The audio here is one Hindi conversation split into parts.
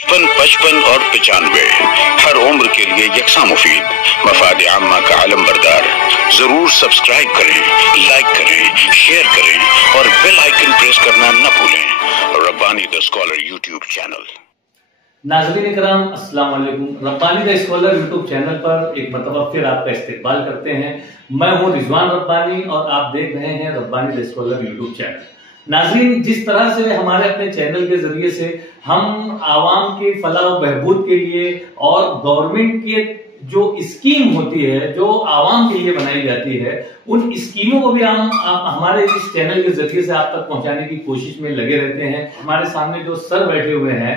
55 और 95 हर उम्र के लिए यकसा मुफीद, मफाद आम्मा का आलम बरदार। जरूर सब्सक्राइब करें, लाइक करें, शेयर करें और बेल आइकन प्रेस करना न भूलें। Rabbani the scholar YouTube channel. नाज़रीन इकराम, अस्सलाम वालेकुम। Rabbani the scholar YouTube channel पर एक मरतबा फिर आपका इस्तकबाल करते हैं। मैं हूं रिजवान रब्बानी और आप देख रहे हैं Rabbani the scholar YouTube channel. नाज़रीन, जिस तरह से हमारे अपने चैनल के जरिए से हम आवाम के फलाह व बहबूद के लिए और गवर्नमेंट के जो स्कीम होती है जो आवाम के लिए बनाई जाती है, उन स्कीमों को भी हम हमारे इस चैनल के जरिए से आप तक पहुंचाने की कोशिश में लगे रहते हैं। हमारे सामने जो सर बैठे हुए हैं,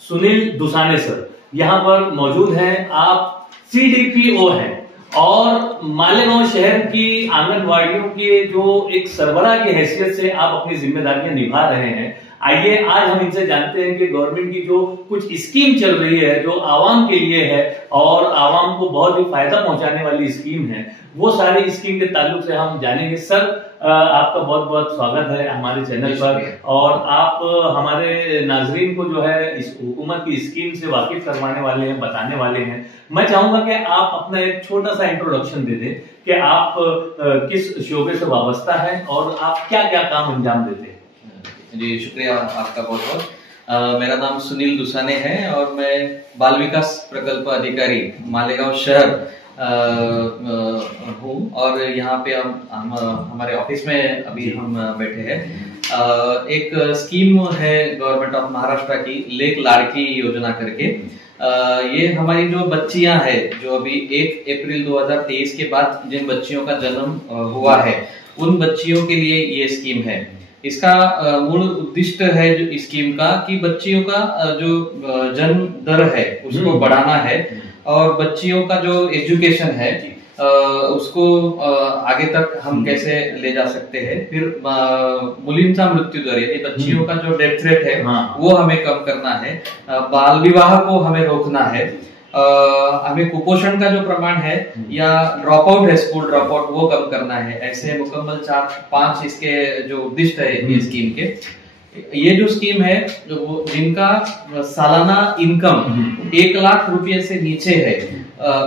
सुनील दुसाने सर यहाँ पर मौजूद हैं। आप CDPO हैं और मालेगांव शहर की आंगनवाड़ियों के जो एक सरबराह की हैसियत से आप अपनी जिम्मेदारियां निभा रहे हैं। आइए आज हम इनसे जानते हैं कि गवर्नमेंट की जो कुछ स्कीम चल रही है जो आवाम के लिए है और आवाम को बहुत ही फायदा पहुंचाने वाली स्कीम है, वो सारी स्कीम के ताल्लुक से हम जानेंगे। सर, आपका बहुत बहुत स्वागत है हमारे चैनल पर और आप हमारे नाजरीन को जो है इस हुकूमत की स्कीम से वाकिफ करवाने वाले हैं, बताने वाले हैं। मैं चाहूंगा कि आप अपना एक छोटा सा इंट्रोडक्शन दे दें कि आप किस शोबे से वाबस्ता हैं और आप क्या क्या काम अंजाम देते हैं। जी शुक्रिया आपका बहुत बहुत। मेरा नाम सुनील दुसाने है और मैं बाल विकास प्रकल्प अधिकारी मालेगांव शहर हूँ और यहाँ पे हम हमारे ऑफिस में अभी हम बैठे हैं। एक स्कीम है गवर्नमेंट ऑफ महाराष्ट्र की लेक लाड़की योजना करके। ये हमारी जो बच्चियां हैं जो अभी 1 अप्रैल 2023 के बाद जिन बच्चियों का जन्म हुआ है, उन बच्चियों के लिए ये स्कीम है। इसका मूल उद्देश्य है जो स्कीम का कि बच्चियों का जो जन्म दर है उसको बढ़ाना है और बच्चियों का जो एजुकेशन है उसको आगे तक हम कैसे ले जा सकते हैं। फिर मुलींचा मृत्यु दर यानी बच्चियों का जो डेथ रेट है वो हमें कम करना है। बाल विवाह को हमें रोकना है। हमें कुपोषण का जो प्रमाण है या ड्रॉप आउट है, स्कूल ड्रॉप आउट, वो कम करना है। ऐसे मुकम्मल 4-5 इसके जो उद्देश्य है ये स्कीम के। ये जो स्कीम है जो जिनका सालाना इनकम 1 लाख रुपए से नीचे है,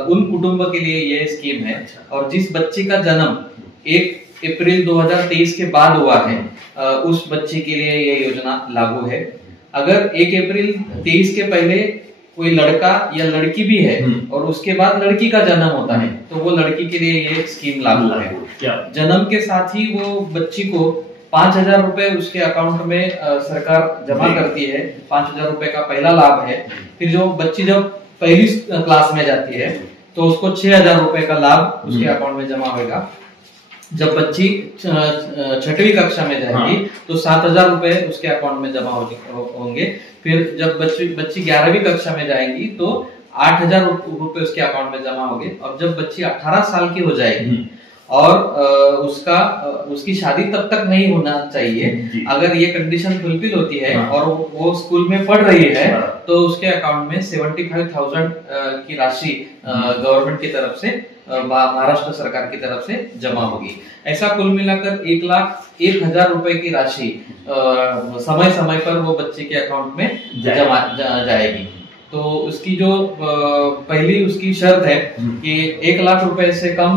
उन कुटुंब के लिए ये स्कीम है। और जिस बच्ची का जन्म 1 अप्रैल 2023 के बाद हुआ है, उस बच्ची के लिए ये योजना लागू है। अगर 1 अप्रैल 23 के पहले कोई लड़का या लड़की भी है और उसके बाद लड़की का जन्म होता है तो वो लड़की के लिए ये स्कीम लागू है। जन्म के साथ ही वो बच्ची को 5,000 रुपए उसके अकाउंट में सरकार जमा करती है। 5,000 रुपए का पहला लाभ है। फिर जो बच्ची जब पहली क्लास में जाती है तो उसको 6,000 रुपए का लाभ उसके अकाउंट में जमा होगा। जब बच्ची 6वीं कक्षा में जाएगी तो 7,000 रुपए उसके अकाउंट में जमा होंगे। फिर जब बच्ची 11वीं कक्षा में जाएगी तो 8,000 रुपए उसके अकाउंट में जमा होंगे। और जब बच्ची 18 साल की हो जाएगी और उसकी शादी तब तक नहीं होना चाहिए, अगर ये कंडीशन फुलफिल होती है और वो स्कूल में पढ़ रही है तो उसके अकाउंट में 75,000 की राशि गवर्नमेंट की तरफ से, महाराष्ट्र सरकार की तरफ से जमा होगी। ऐसा कुल मिलाकर 1,01,000 रुपए की राशि समय समय पर वो बच्चे के अकाउंट में जमा जाएगी। तो उसकी जो पहली उसकी शर्त है कि 1 लाख रुपए से कम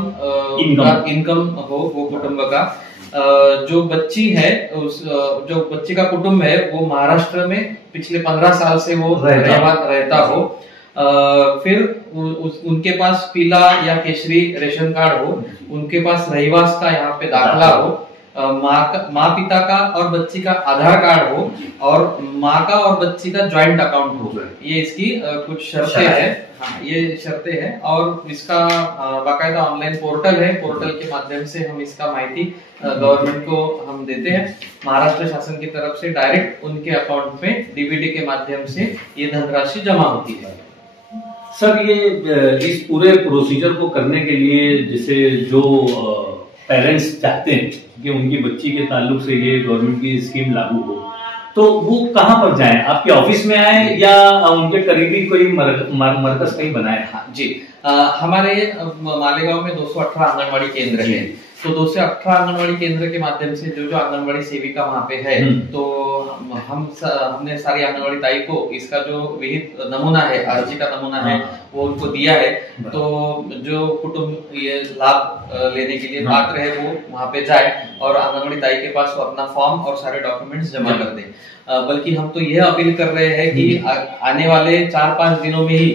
इनकम हो वो कुटुंब का। जो बच्ची है जो बच्ची का कुटुंब है वो महाराष्ट्र में पिछले 15 साल से वो रहता हो। फिर उनके पास पीला या केसरी रेशन कार्ड हो, उनके पास रहिवास का यहाँ पे दाखला हो, माँ पिता का और बच्ची का आधार कार्ड हो और माँ का और बच्ची का ज्वाइंट अकाउंट हो। ये इसकी कुछ शर्तें हैं। हाँ, ये शर्तें हैं और इसका बाकायदा ऑनलाइन पोर्टल है। पोर्टल के माध्यम से हम इसका माहिती गवर्नमेंट को हम देते हैं। महाराष्ट्र शासन की तरफ से डायरेक्ट उनके अकाउंट में डीबीटी के माध्यम से ये धनराशि जमा होती है। सर, ये इस पूरे प्रोसीजर को करने के लिए जैसे जो पेरेंट्स चाहते हैं कि उनकी बच्ची के ताल्लुक से ये गवर्नमेंट की स्कीम लागू हो, तो वो कहाँ पर जाएं? आपके ऑफिस में आए या उनके करीबी कोई मरकज कहीं बनाए? हाँ जी, हमारे मालेगांव में 218 आंगनवाड़ी केंद्र है। तो 2 से 18 आंगनवाड़ी केंद्र के माध्यम से जो आंगनवाड़ी सेविका वहाँ पे है, तो हमने सारी आंगनवाड़ी ताई को इसका जो विहित नमूना है, अर्जी का नमूना है, वो उनको दिया है। तो जो कुटुंब ये लाभ लेने के लिए पात्र है वो वहाँ पे जाए और आंगनवाड़ी ताई के पास वो अपना फॉर्म और सारे डॉक्यूमेंट्स जमा कर दे। बल्कि हम तो यह अपील कर रहे हैं कि आने वाले 4-5 दिनों में ही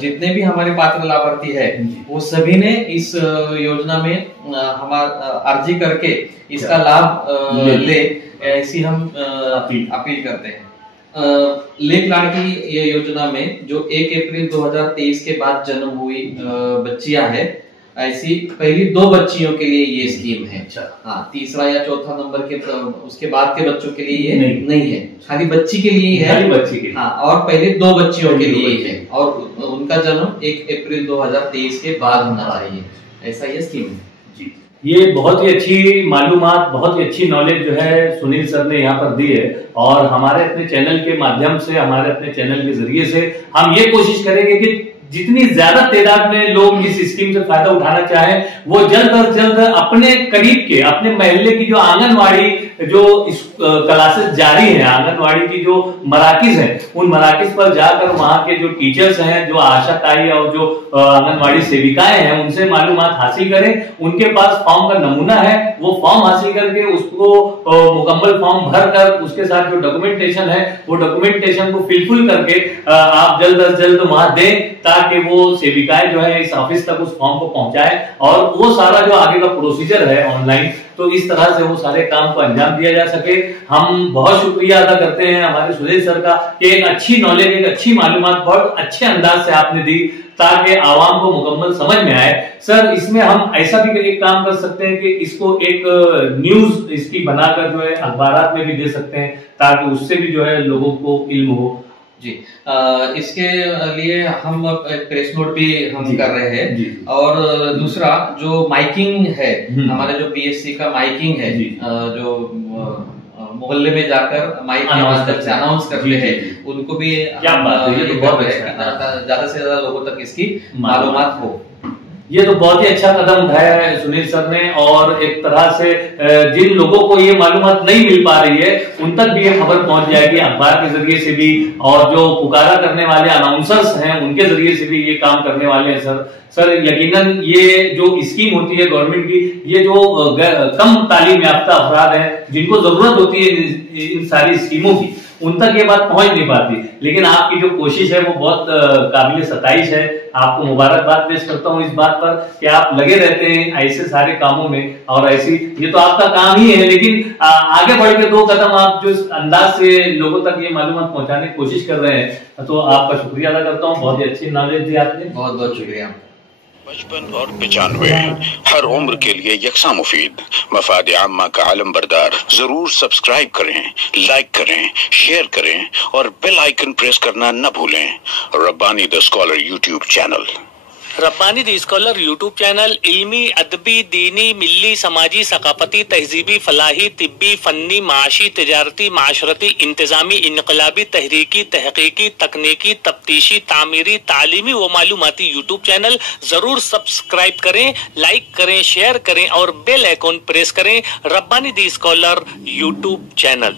जितने भी हमारे पात्र लाभार्थी है वो सभी ने इस योजना में हमारा अर्जी करके इसका लाभ ले, ऐसी हम अपील करते हैं। लेक लाड़की ये योजना में जो 1 अप्रैल 2023 के बाद जन्म हुई बच्चियां हैं, ऐसी पहली 2 बच्चियों के लिए ये स्कीम है। हाँ, तीसरा या चौथा नंबर के उसके बाद के बच्चों के लिए ये नहीं है, खाली बच्ची के लिए है, बच्ची के। हाँ, और पहले 2 बच्चियों के लिए है और उनका जन्म 1 अप्रैल 2023 के बाद होना चाहिए, ऐसा ये स्कीम है। ये बहुत ही अच्छी मालूमात, बहुत ही अच्छी नॉलेज जो है सुनील सर ने यहाँ पर दी है और हमारे अपने चैनल के माध्यम से, हमारे अपने चैनल के जरिए से हम ये कोशिश करेंगे कि जितनी ज्यादा तादाद में लोग इस स्कीम से फायदा उठाना चाहें वो जल्द अज जल्द अपने करीब के, अपने मोहल्ले की जो आंगनवाड़ी जो क्लासेस जारी हैं, आंगनवाड़ी की जो मराकिज हैं, उन मराकिज पर जाकर वहां के जो टीचर्स हैं, जो आशा ताई और जो आंगनवाड़ी सेविकाएं हैं, उनसे मालूमात हासिल करें। उनके पास फॉर्म का नमूना है, वो फॉर्म हासिल करके उसको मुकम्मल फॉर्म भरकर उसके साथ जो डॉक्यूमेंटेशन है वो डॉक्यूमेंटेशन को फिलफिल करके आप जल्द अज जल्द वहां दें, ताकि वो सेविकाएं जो है इस ऑफिस तक उस फॉर्म को पहुंचाए और वो सारा जो आगे का प्रोसीजर है ऑनलाइन, तो इस तरह से वो सारे काम को अंजाम दिया जा सके। हम बहुत शुक्रिया अदा करते हैं हमारे सुनील सर का कि एक अच्छी नॉलेज, एक अच्छी मालूमात बहुत अच्छे अंदाज से आपने दी ताकि आवाम को मुकम्मल समझ में आए। सर, इसमें हम ऐसा भी एक काम कर सकते हैं कि इसको एक न्यूज इसकी बनाकर जो है अखबारात में भी दे सकते हैं ताकि उससे भी जो है लोगों को इल्म हो। जी, इसके लिए हम प्रेस नोट भी हम कर रहे हैं और दूसरा जो माइकिंग है, हमारे जो पीएससी का माइकिंग है, जो मोहल्ले में जाकर माइक के माध्यम से अनाउंस करते हैं, उनको भी क्या बात है, ये तो बहुत ज्यादा से ज्यादा लोगों तक इसकी मालूमात हो। ये तो बहुत ही अच्छा कदम उठाया है सुनील सर ने और एक तरह से जिन लोगों को ये मालूमात नहीं मिल पा रही है उन तक भी ये खबर पहुंच जाएगी अखबार के जरिए से भी, और जो पुकारा करने वाले अनाउंसर्स हैं उनके जरिए से भी ये काम करने वाले हैं। सर यकीनन ये जो स्कीम होती है गवर्नमेंट की, ये जो कम तालीम याफ्ता अफराद हैं जिनको जरूरत होती है इन सारी स्कीमों की, उन तक ये बात पहुंच नहीं पाती, लेकिन आपकी जो कोशिश है वो बहुत काबिल सताइश है। आपको मुबारकबाद पेश करता हूं इस बात पर कि आप लगे रहते हैं ऐसे सारे कामों में, और ऐसी ये तो आपका काम ही है, लेकिन आगे बढ़ के 2 कदम आप जो अंदाज से लोगों तक ये मालूमात पहुंचाने की कोशिश कर रहे हैं, तो आपका शुक्रिया अदा करता हूँ। बहुत ही अच्छी नॉलेज दी आपने, बहुत बहुत शुक्रिया। 55 और 95 हर उम्र के लिए यकसा मुफीद मफाद आम्मा का आलम बरदार। जरूर सब्सक्राइब करें, लाइक करें, शेयर करें और बेल आइकन प्रेस करना न भूलें। Rabbani the scholar YouTube channel. Rabbani the scholar YouTube channel इल्मी, अदबी, दीनी, मिल्ली, समाजी, सकाफती, तहजीबी, फलाही, तिब्बी, फन्नी, माशी, तिजारती, माशरती, इंतजामी, इनकलाबी, तहरीकी, तहकीकी, तकनीकी, तफ्तीशी, तामीरी, तालीमी व मालूमाती यूट्यूब चैनल जरूर सब्सक्राइब करें, लाइक करें, शेयर करें और बेल आइकॉन प्रेस करें। Rabbani the scholar YouTube channel.